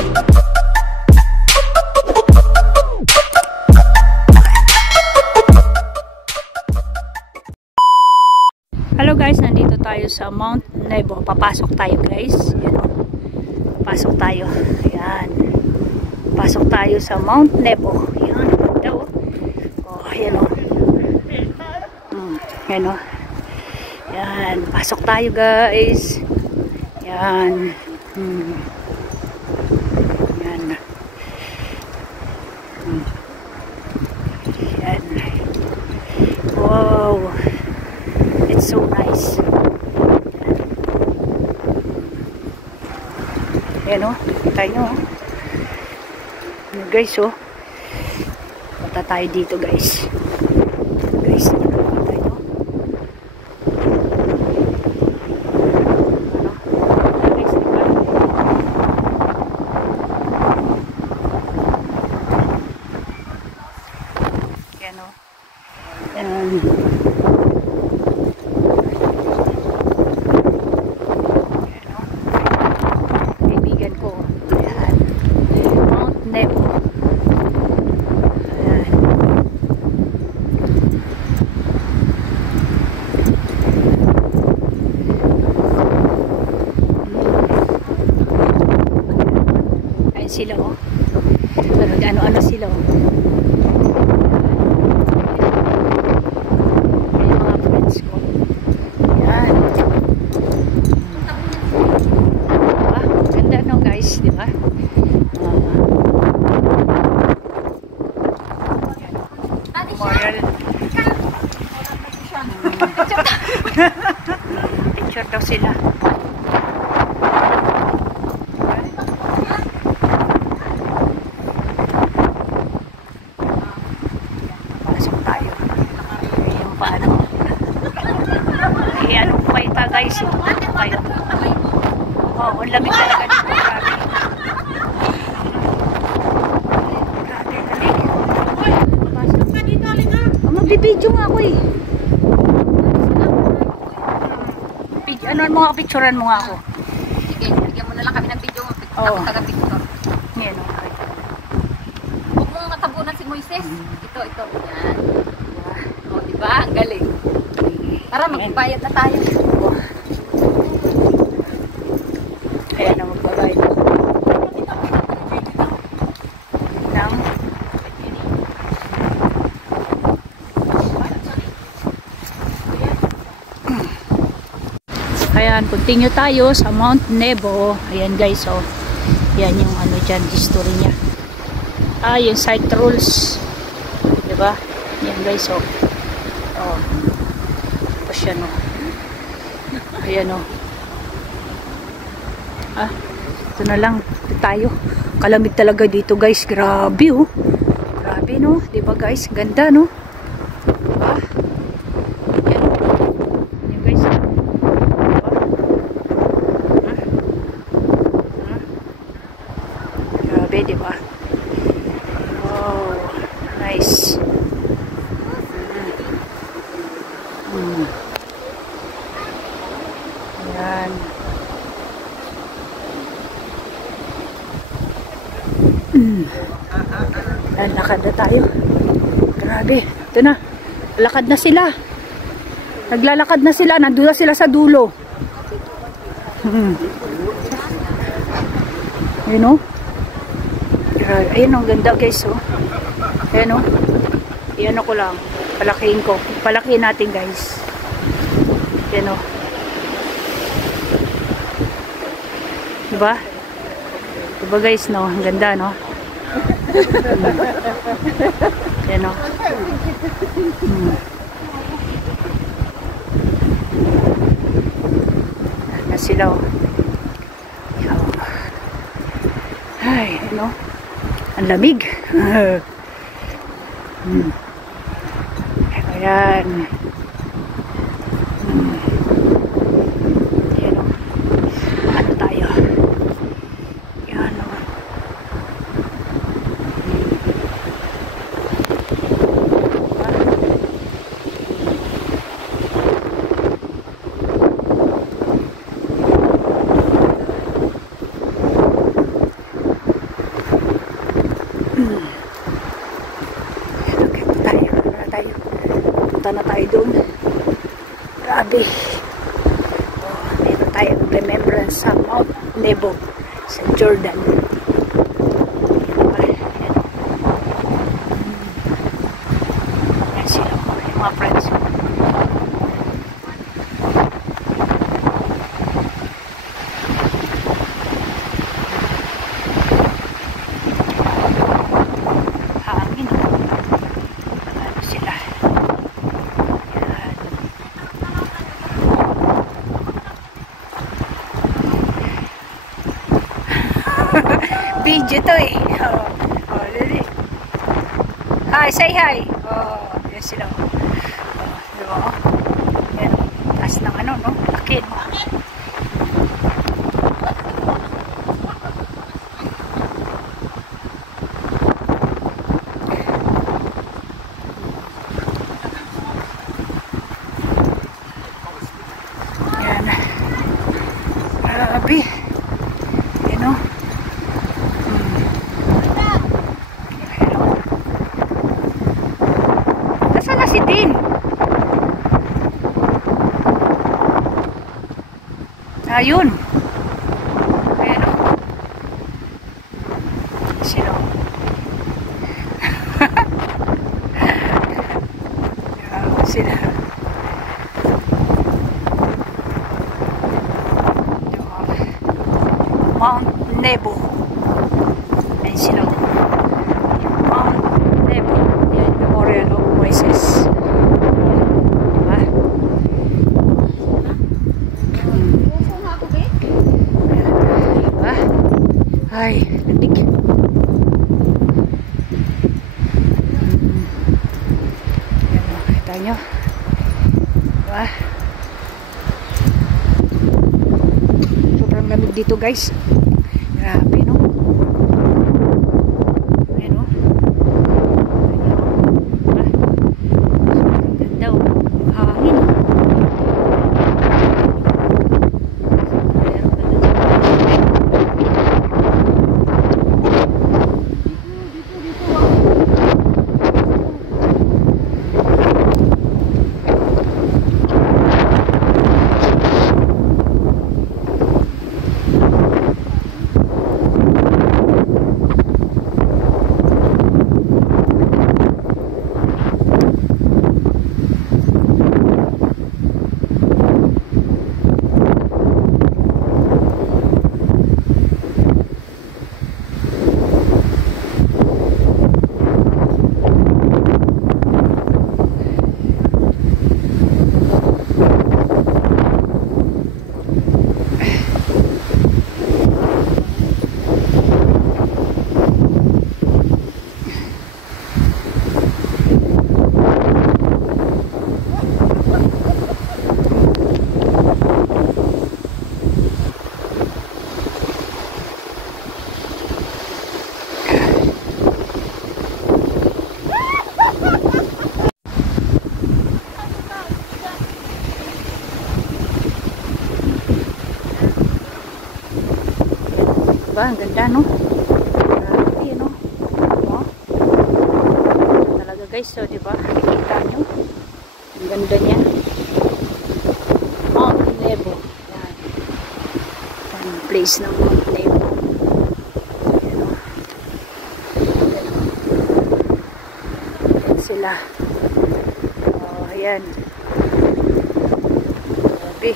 Hello guys, nandito tayo sa Mount Nebo. Papasok tayo guys. Yan o. Pasok tayo. Ayan. Pasok tayo sa Mount Nebo. Ayan. Ganda o. Oh, ayan o. Ayan o. Ayan. Pasok tayo guys. Ayan. Ayan. Ayan. Wow. It's so nice. Ayan o, kita nyo o. Ano guys o. Punta tayo dito guys. Guys, kita nyo. Ano? Guys, diba? Ayan o. Ayan. Sila oh. Ano sila oh. May mga friends ko. Yan. Diba? Ganda no guys, diba? Moral. Picture daw sila. Guys, ito kayo. Oh, ang lamig talaga dito. Grabe. Magbibidyo nga ako eh. Ano mo nga, picturean mo nga ako. Sige, bigyan mo na lang kami ng video. Ako taga-picture. Yan o. Huwag mong matabunan si Moises. Ito. Yan. O, diba? Ang galing. Tara, magbayad na tayo. Ayan na, magbabayad. Ayan, continue tayo sa Mount Nebo. Ayan guys, oh. Yan yung ano dyan, history niya. Yung site rules. Diba? Yan guys, oh. Oh. Tapos yan, oh. Ayan, oh. Ito na lang. Ito tayo. Kalamig talaga dito guys. Grabe, oh. Grabe, no? Diba guys? Ganda, no? Diba? Yan. Yan guys, oh. Grabe, diba? Wow, nice. Ayan. Ayan, lakad na tayo. Grabe, ito na. Lakad na sila. Naglalakad na sila. Nandun na sila sa dulo. Ayan o. Ayan o, ganda guys o. Ayan o. Ayan ko lang. Palakihin ko. Palakihin natin guys. Ayan o. Diba? Diba guys no? Ang ganda no? Ayan o. Na sila o. Ay, ano? Ang lamig. Ayan. Ayan o. Ano tayo? Ayan o. Grabe. Oh, meron tayong remembrance sa Mount Nebo sa Jordan. Yan sila po, yung mga friends. Hangin. Ano sila? Yan. Video to eh. Oh, dali. Hi, say hi. Oh, yan sila. Oh, diba? Yan. Taas ng ano, no? Akin. Yan. Grabe. Yan o. Nasaan na si Tin? Ayun. Ayan o. Sino? Sila. Mount Nebo. Ayan sila. Mount Nebo. Yan, Memorial of Moises. Diba? Diba? Ay, natig. Yan, makita nyo. Diba? Sobrang lamig dito, guys. Grabe, no? Ayan, no? Sobrang ganda, oh. Hangin, oh. Diba? Ang ganda, no? Grabe, no? Oh. Talaga, guys. So, diba? Nakikita nyo? Ang ganda niya. Mount Nebo. Yan. Yan, place ng Mount Nebo. Yan, no? Yan, no? Yan sila. Oh, ayan. Grabe.